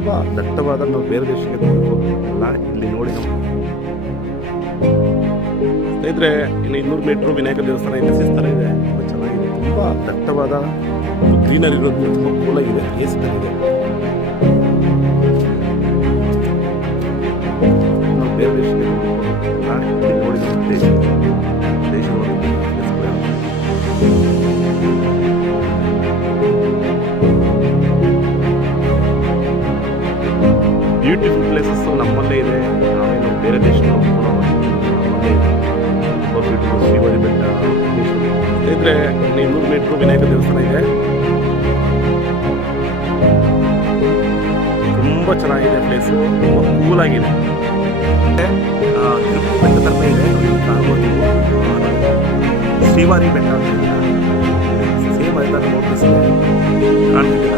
ತುಂಬ ದಟ್ಟವಾದ ನಾವು ಬೇರೆ ದೇಶಕ್ಕೆ ಹೋಗೋಲ್ಲ ಇಲ್ಲಿ ನೋಡಿ ನಾವು ಸ್ನೇಹಿತರೆ. ಇನ್ನು 200 ಮೀಟ್ರು ವಿನಾಯಕ ದೇವಸ್ಥಾನ ಇಲ್ಲಿ ಸಿಸ್ತರ ಇದೆ, ತುಂಬ ಚೆನ್ನಾಗಿದೆ, ತುಂಬ ದಟ್ಟವಾದ ಗ್ರೀನರಿ ಇರೋದು, ತುಂಬ ಕೂಲಾಗಿದೆ, ಏಸಿದೆ. ನಾವು ಬೇರೆ ದೇಶಕ್ಕೆ ಹೋಗೋಲ್ಲ ಇಲ್ಲಿ ನೋಡಿ ನಮ್ಮ ದೇಶದ ಬ್ಯೂಟಿಫುಲ್ ಪ್ಲೇಸಸ್ ನಮ್ಮಲ್ಲೇ ಇದೆ. ನಾವೇನು ಬೇರೆ ದೇಶಕ್ಕೆ ಹೋಗ್ಕೊಳ್ಳೋ ನಮ್ಮಲ್ಲೇ ಇದೆ. ತುಂಬ ಬ್ಯೂಟಿಫುಲ್ ಶ್ರೀವಾರಿ ಬೆಟ್ಟ. ಸ್ನೇಹಿತರೆ, 200 ಮೀಟ್ರು ವಿನಾಯಕ ದೇವಸ್ಥಾನ ಇದೆ, ತುಂಬ ಚೆನ್ನಾಗಿದೆ ಪ್ಲೇಸು, ತುಂಬ ಕೂಲಾಗಿದೆ. ತಿರುಪತಿ ಬೆಟ್ಟ ಥರನೇ ಇದೆ, ಕಾಣ್ಬೋದು ನೀವು. ಶ್ರೀವಾರಿ ಬೆಟ್ಟ ಅಂತ ಸೇಮ್ ಆಯ್ತಾ ನೋಟಿಸ್ ಕಾಣ್ತಿದ್ದೀರ.